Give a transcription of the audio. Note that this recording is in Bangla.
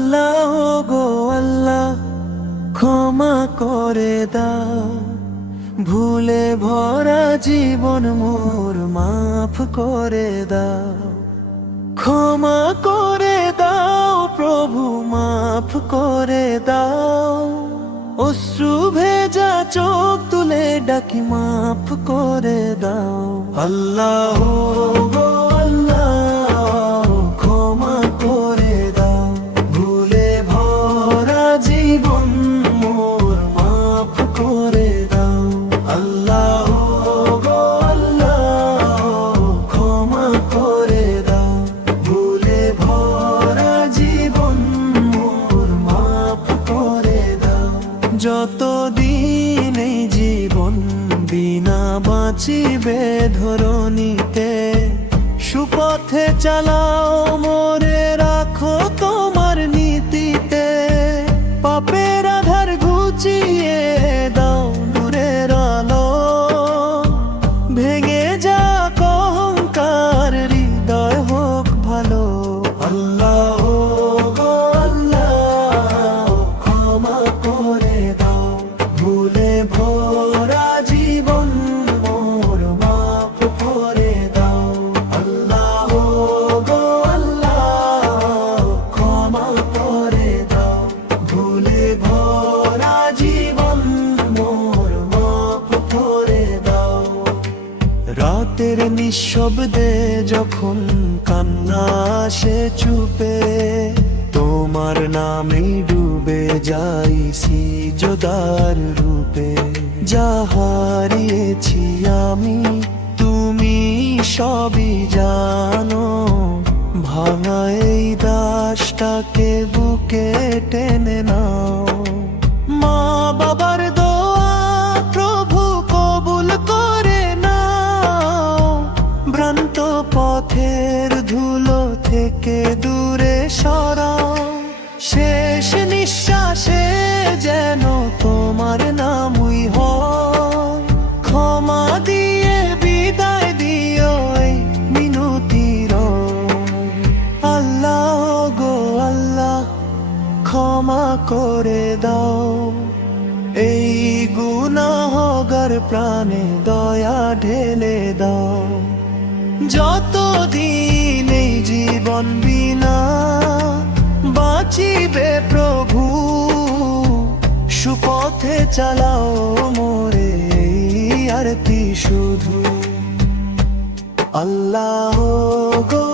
আল্লাহ গো আল্লাহ, ক্ষমা করে দাও, ভুলে ভরা জীবন মোর মাফ করে দাও। ক্ষমা করে দাও প্রভু, মাফ করে দাও, অশ্রু ভেজা চোখ তুলে ডাকি মাফ করে দাও। আল্লাহ গো আল্লাহ, ক্ষমা করে দাও, ভুলে ভরা জীবন মোর মাফ করে দাও। আল্লাহ গো আল্লাহ, ক্ষমা করে দাও, ভুলে ভরা জীবন মোর মাফ করে দাও। যতদিন এই জীবন বিনা বাঁচিবে ধরণীতে, সুপথে চালাও মোরে রাখো তোমার নীতিতে। পাপের আধার ঘুচিয়ে দাও নূরের আলো, ভেঙে যা অহংকার হৃদয় হোক ভালো। আল্লাহ গো আল্লাহ, ক্ষমা করে দাও, ভুলে ভরা জীবন মোর মাফ করে দাও। আল্লাহ গো আল্লাহ, ক্ষমা করে দাও, ভুলে ভরা জীবন মোর মাফ করে দাও। রাতের নিঃশব্দে যখন কান্না আসে চুপে, তোমার নামে ডুবে যাই সিজদার রূপে। যা হারিয়েছি আমি তুমি সবই জানো, ভাঙা এই দাসটাকে বুকে টেনে নাও। মা বাবার দোয়া প্রভু কবুল করে নাও, ভ্রান্ত পথের ধুলো থেকে দূরে সরাও। শেষ নিঃশ্বাসে যেন তোমার নামই হয়, ক্ষমা দিয়ে বিদায় দিও এই মিনতির। আল্লাহ গো আল্লাহ, ক্ষমা করে দাও, এই গুনাহগার প্রাণে দয়া ঢেলে দাও। যতদিন এই জীবন বিনা বাঁচিবে প্রভু, সুপথে চালাও মোরে এই আরতি শুধু। আল্লাহ গো